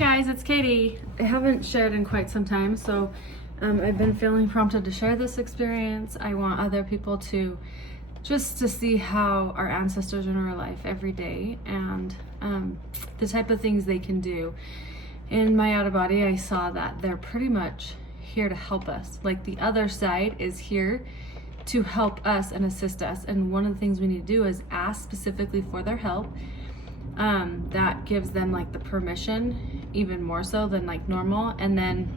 guys, it's Katie. I haven't shared in quite some time, so I've been feeling prompted to share this experience. I want other people to just to see how our ancestors are in our life every day and the type of things they can do. In my out of body, I saw that they're pretty much here to help us. Like the other side is here to help us and assist us. And one of the things we need to do is ask specifically for their help. That gives them like the permission, even more so than like normal, and then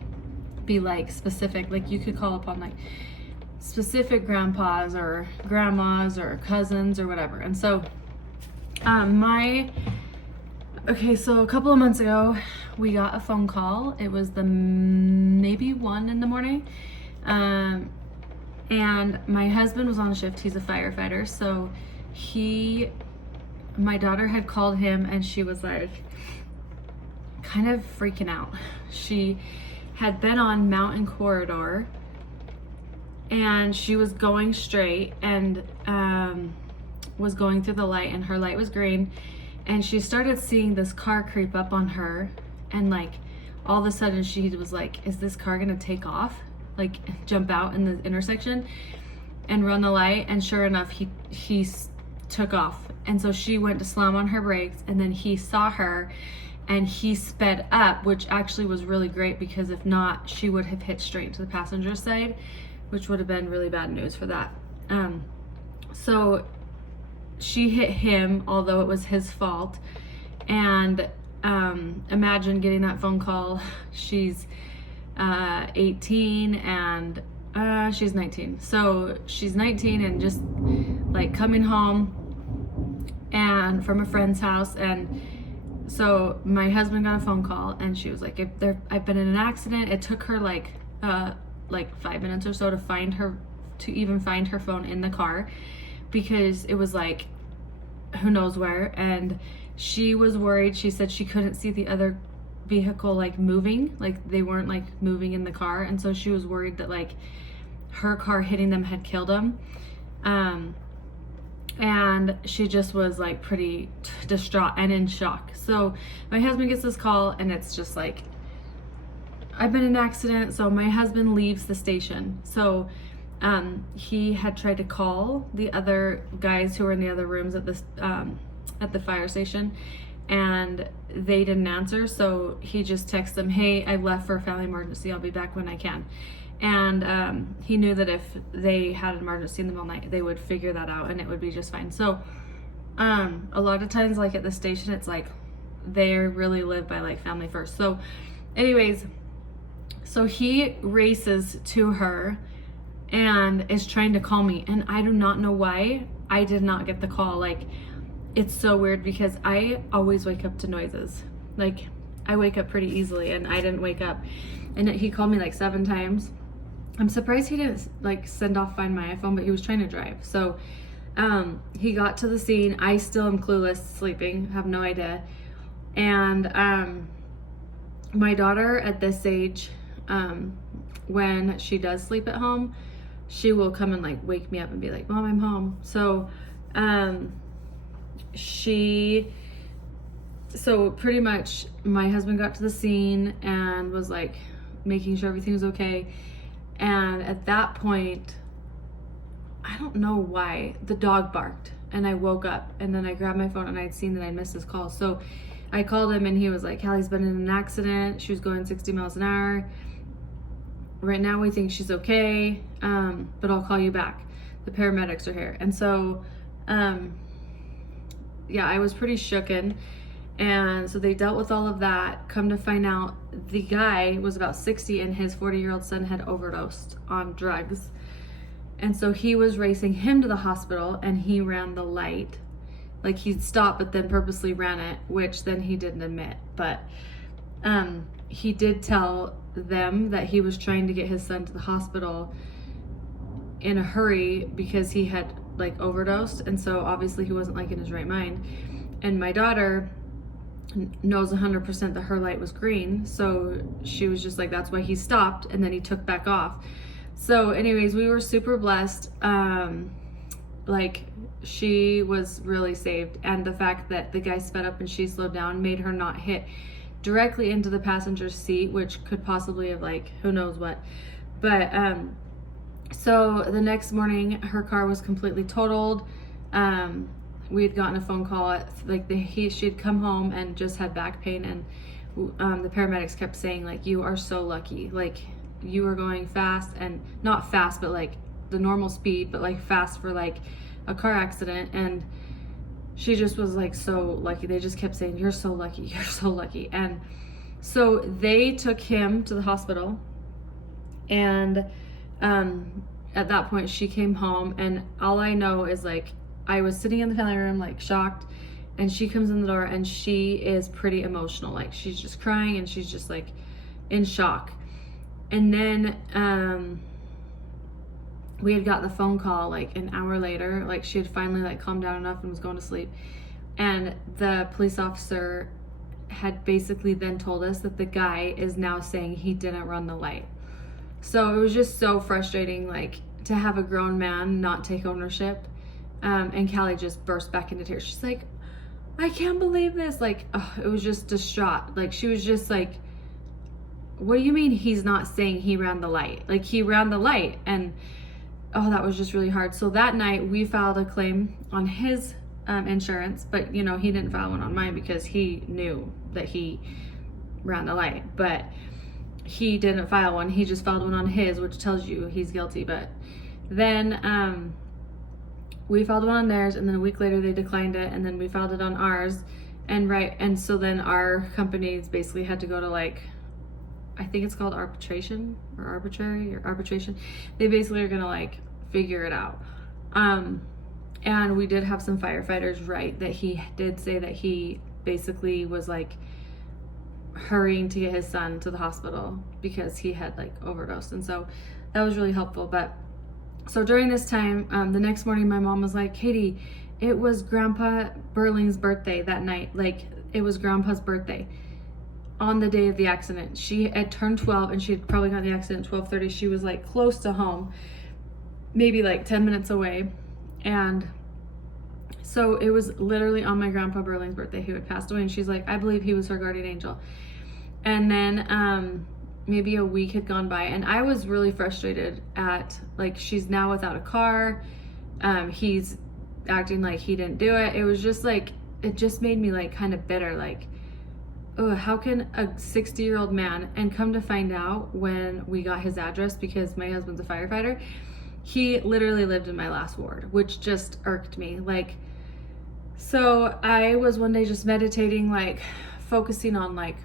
be like specific. Like you could call upon like specific grandpas or grandmas or cousins or whatever. And so so a couple of months ago we got a phone call. It was maybe 1 a.m. And my husband was on shift. He's a firefighter, so my daughter had called him and she was like kind of freaking out. She had been on Mountain Corridor and she was going straight and was going through the light, and her light was green, and she started seeing this car creep up on her, and like all of a sudden she was like, is this car gonna take off, like jump out in the intersection and run the light? And sure enough, he took off. And so she went to slam on her brakes, and then he saw her and he sped up, which actually was really great, because if not, she would have hit straight to the passenger side, which would have been really bad news for that. So she hit him, although it was his fault. And imagine getting that phone call. She's 18 and she's 19. So she's 19 and just like coming home and from a friend's house. And so my husband got a phone call and she was like, I've been in an accident. It took her like 5 minutes or so to even find her phone in the car, because it was like who knows where. And she was worried. She said she couldn't see the other vehicle like moving, like they weren't like moving in the car, and so she was worried that like her car hitting them had killed them. And she just was like pretty distraught and in shock. So my husband gets this call and it's just like, I've been in an accident. So my husband leaves the station. So he had tried to call the other guys who were in the other rooms at the fire station, and they didn't answer. So he just texted them, hey, I've left for a family emergency. I'll be back when I can. And he knew that if they had an emergency in the middle of the night, they would figure that out and it would be just fine. So a lot of times, like at the station, it's like they really live by like family first. So anyways, so he races to her and is trying to call me, and I do not know why I did not get the call. Like, it's so weird because I always wake up to noises. Like, I wake up pretty easily, and I didn't wake up. And he called me like 7 times. I'm surprised he didn't like send off Find My iPhone, but he was trying to drive. So he got to the scene. I still am clueless, sleeping, have no idea. And my daughter at this age, when she does sleep at home, she will come and like wake me up and be like, Mom, I'm home. So so pretty much my husband got to the scene and was like making sure everything was okay. And at that point, I don't know why, the dog barked and I woke up, and then I grabbed my phone and I'd seen that I missed his call. So I called him and he was like, Hallie's been in an accident. She was going 60 miles an hour. Right now we think she's okay, but I'll call you back. The paramedics are here. And so, yeah, I was pretty shooken. And so they dealt with all of that. Come to find out, the guy was about 60 and his 40-year-old son had overdosed on drugs. And so he was racing him to the hospital, and he ran the light. Like, he'd stopped but then purposely ran it, which then he didn't admit. But he did tell them that he was trying to get his son to the hospital in a hurry because he had like overdosed, and so obviously he wasn't like in his right mind. And my daughter knows 100% that her light was green, so she was just like, that's why he stopped, and then he took back off. So anyways, we were super blessed. Like, she was really saved, and the fact that the guy sped up and she slowed down made her not hit directly into the passenger seat, which could possibly have like, who knows what. But so the next morning her car was completely totaled. We had gotten a phone call at like she had come home and just had back pain, and the paramedics kept saying like, you are so lucky, like you were going fast, and not fast but like the normal speed, but like fast for like a car accident. And she just was like so lucky. They just kept saying, you're so lucky, you're so lucky. And so they took him to the hospital, and at that point she came home, and all I know is like I was sitting in the family room like shocked, and she comes in the door and she is pretty emotional, like she's just crying and she's just like in shock. And then we had got the phone call like an hour later, like she had finally like calmed down enough and was going to sleep, and the police officer had basically then told us that the guy is now saying he didn't run the light. So it was just so frustrating, like to have a grown man not take ownership. And Callie just burst back into tears. She's like, I can't believe this. Like, oh, it was just distraught. Like she was just like, what do you mean he's not saying he ran the light? Like he ran the light. And oh, that was just really hard. So that night we filed a claim on his insurance, but you know, he didn't file one on mine because he knew that he ran the light, but he didn't file one. He just filed one on his, which tells you he's guilty. But then we filed one on theirs, and then a week later they declined it, and then we filed it on ours. And so then our companies basically had to go to like, I think it's called arbitration or arbitration. They basically are gonna like figure it out. And we did have some firefighters write that he did say that he basically was like hurrying to get his son to the hospital because he had like overdosed. And so that was really helpful. But so during this time, the next morning my mom was like, Katie, it was Grandpa Burling's birthday that night. Like it was Grandpa's birthday on the day of the accident. She had turned 12 and she had probably got in the accident at 12:30. She was like close to home, maybe like 10 minutes away. And so it was literally on my Grandpa Burling's birthday who had passed away. And she's like, I believe he was her guardian angel. And then maybe a week had gone by, and I was really frustrated at like, she's now without a car. He's acting like he didn't do it. It was just like, it just made me like kind of bitter. Like, oh, how can a 60-year-old man, and come to find out when we got his address, because my husband's a firefighter, he literally lived in my last ward, which just irked me. Like, so I was one day just meditating, like focusing on like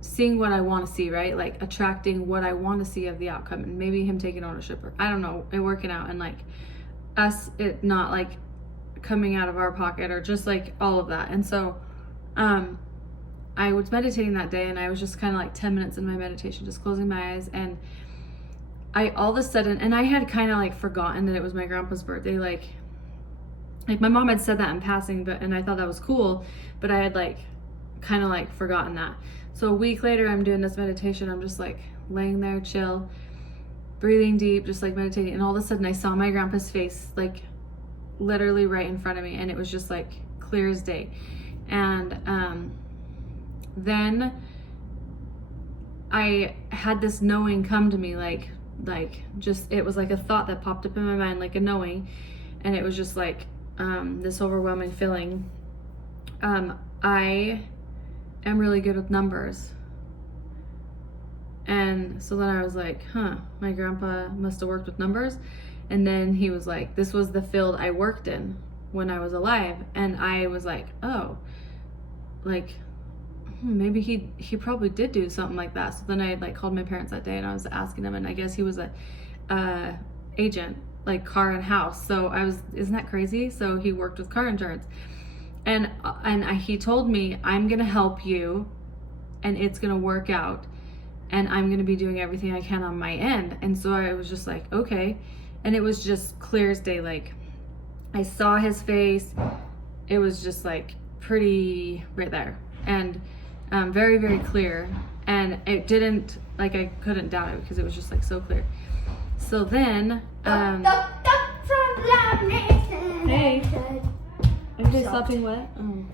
seeing what I want to see, right? Like attracting what I want to see of the outcome, and maybe him taking ownership, or I don't know, it working out, and like us, it not like coming out of our pocket, or just like all of that. And so I was meditating that day, and I was just kind of like 10 minutes in my meditation, just closing my eyes, and I all of a sudden, and I had kind of like forgotten that it was my grandpa's birthday. Like my mom had said that in passing, and I thought that was cool, but I had like kind of like forgotten that. So a week later, I'm doing this meditation. I'm just like laying there, chill, breathing deep, just like meditating. And all of a sudden I saw my grandpa's face, like literally right in front of me. And it was just like clear as day. And then I had this knowing come to me, like just, it was like a thought that popped up in my mind, like a knowing. And it was just like this overwhelming feeling. I am really good with numbers. And so then I was like, my grandpa must have worked with numbers. And then he was like, this was the field I worked in when I was alive. And I was like, oh, like maybe he probably did do something like that. So then I like called my parents that day, and I was asking them, and I guess he was a agent, like car and house. So I was, isn't that crazy? So he worked with car insurance. And he told me, I'm gonna help you, and it's gonna work out, and I'm gonna be doing everything I can on my end. And so I was just like, okay. And it was just clear as day. Like I saw his face. It was just like pretty right there, and very, very clear. And it didn't, like I couldn't doubt it because it was just like so clear. So then, hey. MJ stopping what?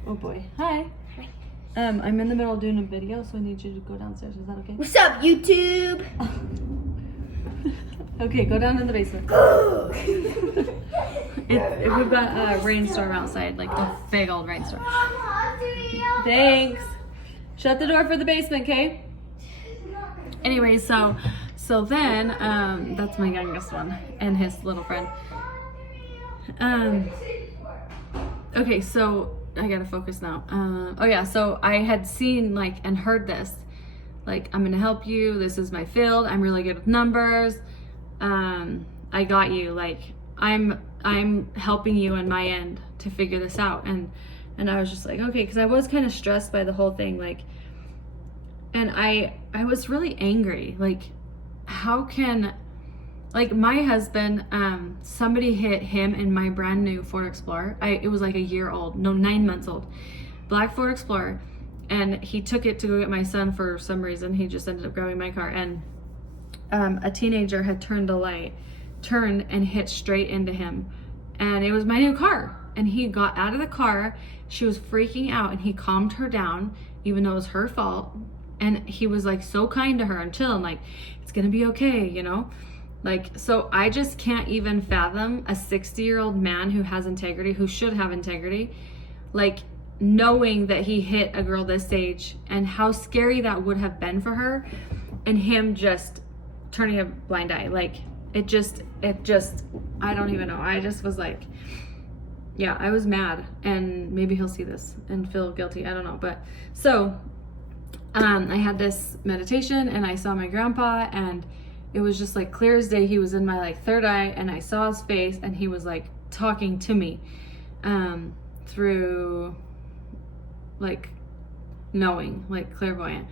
Oh boy. Hi. I'm in the middle of doing a video, so I need you to go downstairs. Is that okay? What's up, YouTube? Okay, go down to the basement. We've got a rainstorm outside, like a big old rainstorm. Thanks. Shut the door for the basement, okay? Anyway, so then that's my youngest one and his little friend. Okay, so I gotta focus now. Oh yeah, so I had seen like and heard this, like, I'm gonna help you. This is my field. I'm really good with numbers. I got you. Like, I'm helping you on my end to figure this out. And I was just like, okay, because I was kind of stressed by the whole thing, like, and I was really angry. Like, how can, like, my husband, somebody hit him in my brand new Ford Explorer. It was like 9 months old, black Ford Explorer. And he took it to go get my son for some reason. He just ended up grabbing my car. And a teenager had turned and hit straight into him. And it was my new car. And he got out of the car. She was freaking out and he calmed her down, even though it was her fault. And he was like so kind to her and chill and like, it's gonna be okay, you know? Like, so I just can't even fathom a 60-year-old man who has integrity, who should have integrity, like, knowing that he hit a girl this age and how scary that would have been for her, and him just turning a blind eye. Like, it just, I don't even know. I just was like, yeah, I was mad, and maybe he'll see this and feel guilty. I don't know. But so, I had this meditation and I saw my grandpa, and it was just like clear as day. He was in my like third eye, and I saw his face, and he was like talking to me, through like knowing, like clairvoyant.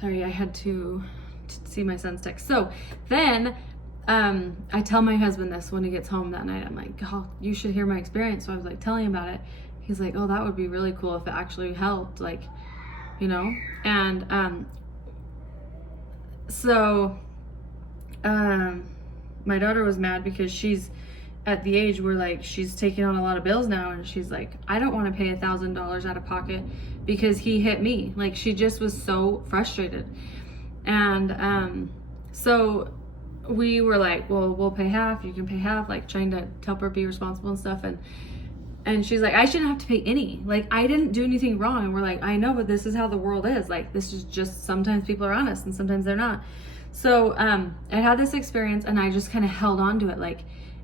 Sorry, I had to see my son's text. So then I tell my husband this when he gets home that night. I'm like, oh, you should hear my experience. So I was like telling him about it. He's like, oh, that would be really cool if it actually helped, like, you know? And so my daughter was mad because she's at the age where like she's taking on a lot of bills now, and she's like, I don't want to pay $1,000 out of pocket because he hit me. Like, she just was so frustrated. And so we were like, well, we'll pay half, you can pay half, like trying to help her be responsible and stuff. And she's like, I shouldn't have to pay any, like, I didn't do anything wrong. And we're like, I know, but this is how the world is. Like, this is just, sometimes people are honest and sometimes they're not. So I had this experience, and I just kind of held on to it. Like,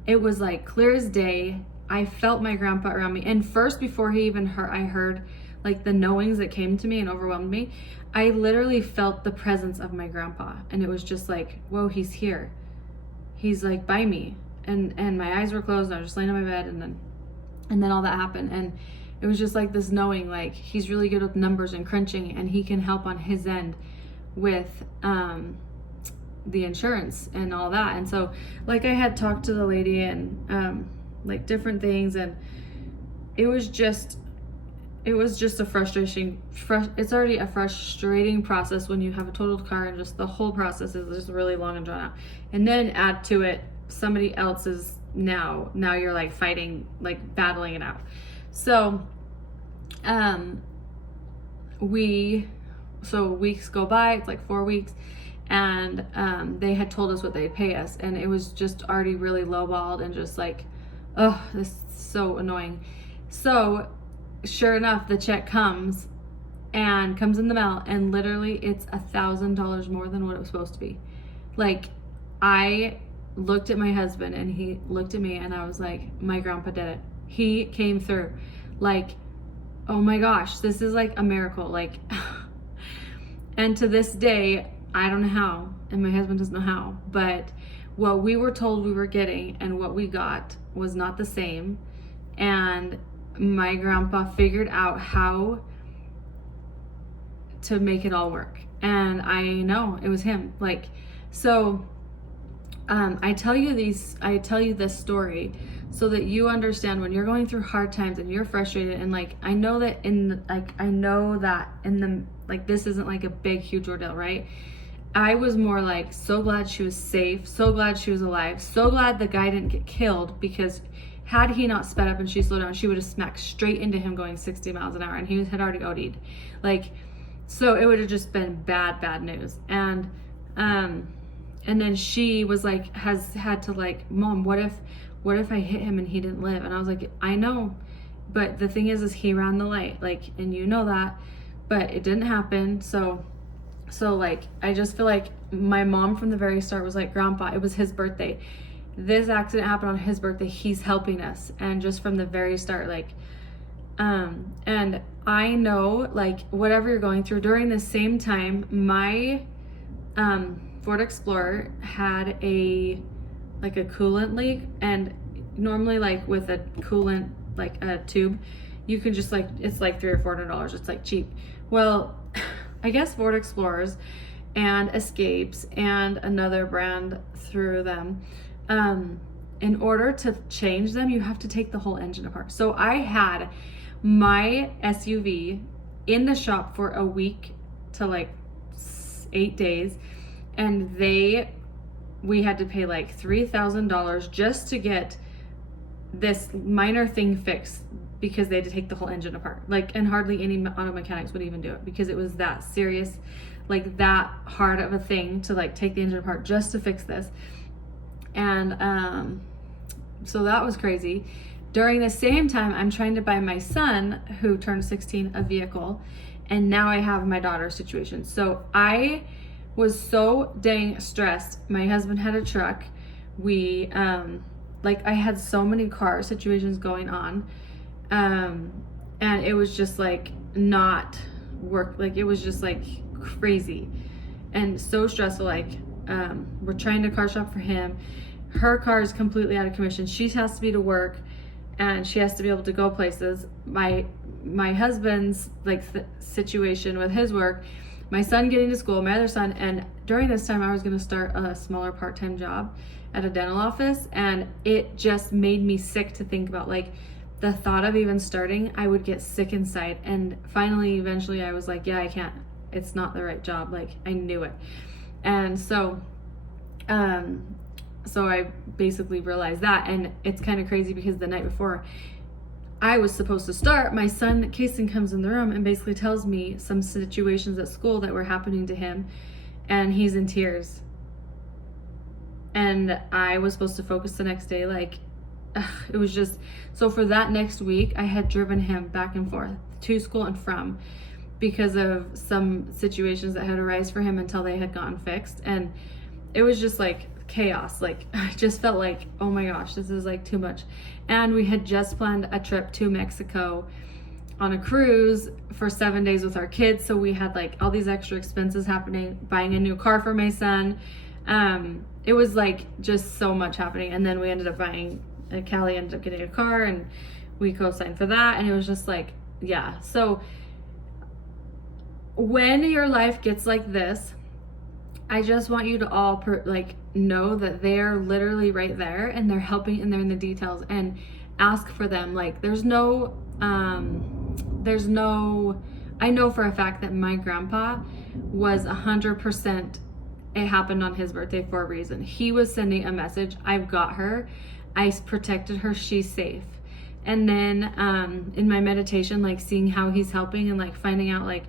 it was like clear as day. I felt my grandpa around me. And first, before he even I heard like the knowings that came to me and overwhelmed me, I literally felt the presence of my grandpa. And it was just like, whoa, he's here. He's like by me. And my eyes were closed, and I was just laying on my bed, and then all that happened. And it was just like this knowing, like, he's really good with numbers and crunching, and he can help on his end with the insurance and all that. And so, like, I had talked to the lady and like different things, and it was just a frustration. It's already a frustrating process when you have a totaled car, and just the whole process is just really long and drawn out. And then add to it somebody else's now you're like fighting, like battling it out. So weeks go by, it's like 4 weeks, and they had told us what they'd pay us, and it was just already really lowballed, and just like, oh, this is so annoying. So sure enough, the check comes in the mail, and literally it's $1,000 more than what it was supposed to be. Like, I looked at my husband, and he looked at me, and I was like, my grandpa did it. He came through. Like, oh my gosh, this is like a miracle. Like, and to this day, I don't know how, and my husband doesn't know how, but what we were told we were getting and what we got was not the same. And my grandpa figured out how to make it all work. And I know it was him. Like, so I tell you this story so that you understand when you're going through hard times and you're frustrated, and like, I know that this isn't like a big, huge ordeal, right? I was more like, so glad she was safe, so glad she was alive, so glad the guy didn't get killed, because had he not sped up and she slowed down, she would have smacked straight into him going 60 miles an hour, and he had already OD'd. Like, so it would have just been bad news. And then she was like, has had to like, Mom, what if I hit him and he didn't live? And I was like, I know, but the thing is he ran the light, like, and you know that, but it didn't happen. So like, I just feel like my mom from the very start was like, Grandpa, it was his birthday. This accident happened on his birthday. He's helping us. And just from the very start, like, and I know, like, whatever you're going through during the same time, my, Ford Explorer had a coolant leak, and normally, like, with a coolant, like a tube, you can just like, it's like $300 or $400. It's like cheap. Well, I guess Ford Explorers and Escapes and another brand through them, in order to change them, you have to take the whole engine apart. So I had my SUV in the shop for a week to like 8 days, and we had to pay like $3,000 just to get this minor thing fixed, because they had to take the whole engine apart. Like, and hardly any auto mechanics would even do it, because it was that serious, like that hard of a thing to like take the engine apart just to fix this. And so that was crazy. During the same time, I'm trying to buy my son, who turned 16, a vehicle, and now I have my daughter's situation. So I was so dang stressed. My husband had a truck. We like, I had so many car situations going on, and it was just like not work, like it was just like crazy and so stressful. Like, we're trying to car shop for him. Her car is completely out of commission. She has to be to work, and she has to be able to go places. My husband's like situation with his work, my son getting to school, my other son, and during this time I was going to start a smaller part-time job at a dental office, and it just made me sick to think about, like, the thought of even starting. I would get sick inside. And finally, eventually I was like, yeah, I can't, it's not the right job. Like, I knew it. And so I basically realized that. And it's kind of crazy because the night before I was supposed to start, my son Kason comes in the room and basically tells me some situations at school that were happening to him, and he's in tears. And I was supposed to focus the next day. Like, it was just, so for that next week, I had driven him back and forth to school and from, because of some situations that had arisen for him until they had gotten fixed. And it was just like chaos. Like, I just felt like, oh my gosh, this is like too much. And we had just planned a trip to Mexico on a cruise for 7 days with our kids. So we had like all these extra expenses happening, buying a new car for my son. It was like just so much happening. And then we ended up buying, Callie ended up getting a car, and we co-signed for that. And it was just like, yeah. So when your life gets like this, I just want you to all know that they're literally right there, and they're helping, and they're in the details, and ask for them. Like, I know for a fact that my grandpa was 100%, it happened on his birthday for a reason. He was sending a message, I've got her, I protected her, she's safe. And then in my meditation, like seeing how he's helping, and like finding out, like,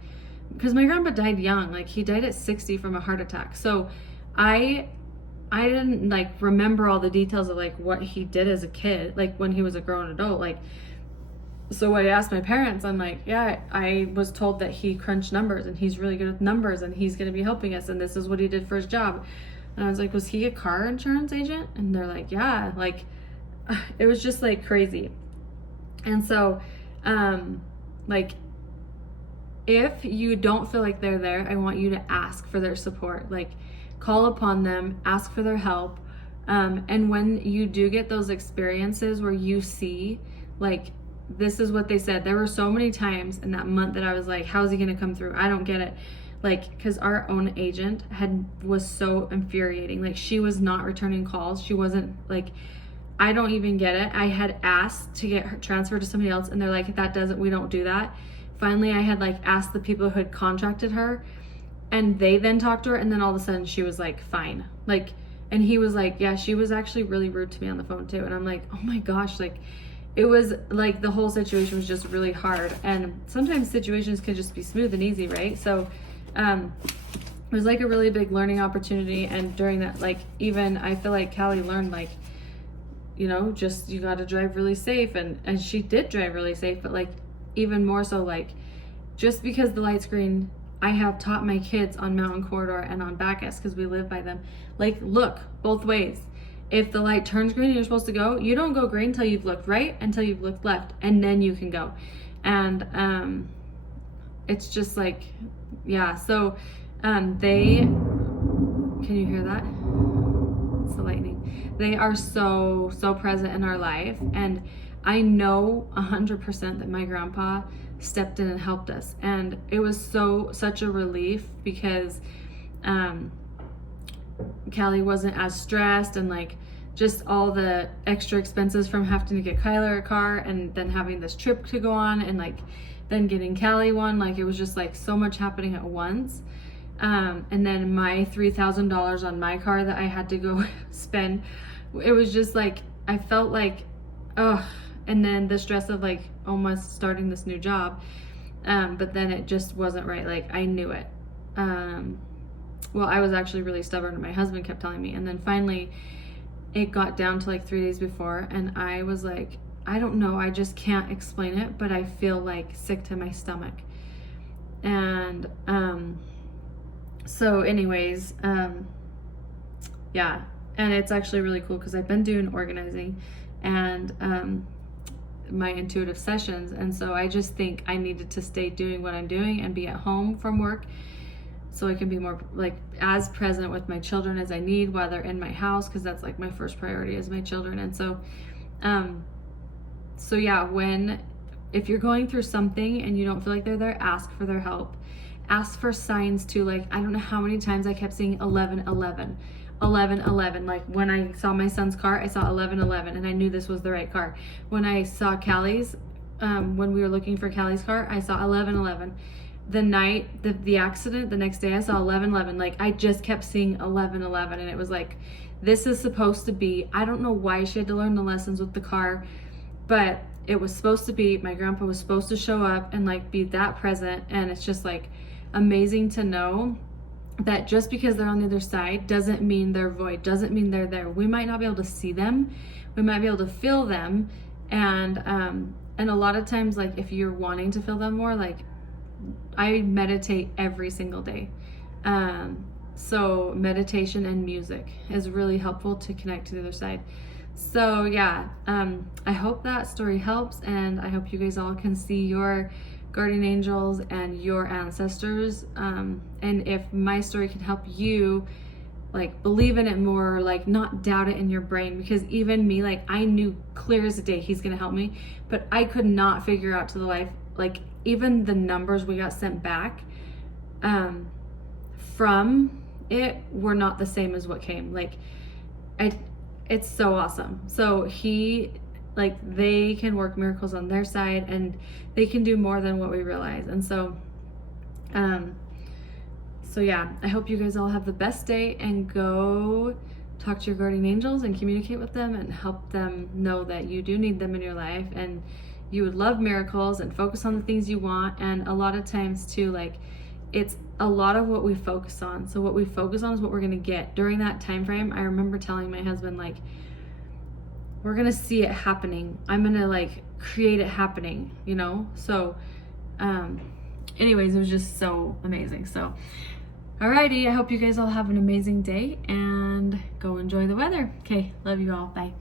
because my grandpa died young, like he died at 60 from a heart attack. So I didn't like remember all the details of like what he did as a kid, like when he was a grown adult. Like, so I asked my parents, I'm like, yeah, I was told that he crunched numbers and he's really good with numbers and he's going to be helping us, and this is what he did for his job. And I was like, was he a car insurance agent? And they're like, yeah. Like, it was just like crazy. And so like, if you don't feel like they're there, I want you to ask for their support. Like, call upon them, ask for their help. And when you do get those experiences where you see, like, this is what they said. There were so many times in that month that I was like, how's he going to come through? I don't get it. Like, because our own agent was so infuriating. Like, she was not returning calls. She wasn't, like, I don't even get it. I had asked to get her transferred to somebody else, and they're like, we don't do that. Finally, I had like asked the people who had contracted her, and they then talked to her, and then all of a sudden she was like fine. Like, And he was like, yeah, she was actually really rude to me on the phone too. And I'm like, oh my gosh, like it was like the whole situation was just really hard. And sometimes situations can just be smooth and easy, right? So it was like a really big learning opportunity. And during that, like, even I feel like Callie learned, like, you know, just you got to drive really safe. And she did drive really safe, but like even more so, like, just because the light's green, I have taught my kids on Mountain Corridor and on Bacchus, because we live by them, like, look both ways. If the light turns green and you're supposed to go, you don't go green until you've looked right, until you've looked left, and then you can go. And it's just like, yeah. So they, can you hear that? It's the lightning. They are so present in our life, and I know 100% that my grandpa stepped in and helped us, and it was such a relief, because Callie wasn't as stressed, and like just all the extra expenses from having to get Kyler a car and then having this trip to go on, and like then getting Callie one, like it was just like so much happening at once. And then my $3,000 on my car that I had to go spend, it was just like, I felt like, oh, and then the stress of like almost starting this new job. But then it just wasn't right. Like I knew it. Well, I was actually really stubborn, and my husband kept telling me. And then finally it got down to like 3 days before, and I was like, I don't know, I just can't explain it, but I feel like sick to my stomach. And so anyways, yeah, and it's actually really cool because I've been doing organizing and my intuitive sessions, and so I just think I needed to stay doing what I'm doing and be at home from work, so I can be more like as present with my children as I need while they're in my house, because that's like my first priority is my children. And so so yeah, if you're going through something and you don't feel like they're there, ask for their help. Ask for signs too. Like, I don't know how many times I kept seeing 1111, 1111. Like when I saw my son's car, I saw 1111, and I knew this was the right car. When I saw Callie's, when we were looking for Callie's car, I saw 1111. The night, the accident, the next day I saw 1111. Like I just kept seeing 1111, and it was like, this is supposed to be, I don't know why she had to learn the lessons with the car, but it was supposed to be, my grandpa was supposed to show up and like be that present. And it's just like amazing to know that just because they're on the other side doesn't mean they're void, doesn't mean they're there. We might not be able to see them, we might be able to feel them, and a lot of times, like if you're wanting to feel them more, like I meditate every single day. So meditation and music is really helpful to connect to the other side. So yeah, I hope that story helps, and I hope you guys all can see your guardian angels and your ancestors. And if my story can help you, like believe in it more, like not doubt it in your brain, because even me, like I knew clear as a day he's gonna help me, but I could not figure out to the life, like even the numbers we got sent back from it were not the same as what came. Like it's so awesome. So they can work miracles on their side, and they can do more than what we realize. And so so yeah, I hope you guys all have the best day, and go talk to your guardian angels and communicate with them and help them know that you do need them in your life, and you would love miracles, and focus on the things you want. And a lot of times too, like it's a lot of what we focus on. So what we focus on is what we're gonna get. During that time frame, I remember telling my husband, like, we're gonna see it happening. I'm gonna like create it happening, you know? So anyways, it was just so amazing. So alrighty, I hope you guys all have an amazing day, and go enjoy the weather. Okay, love you all, bye.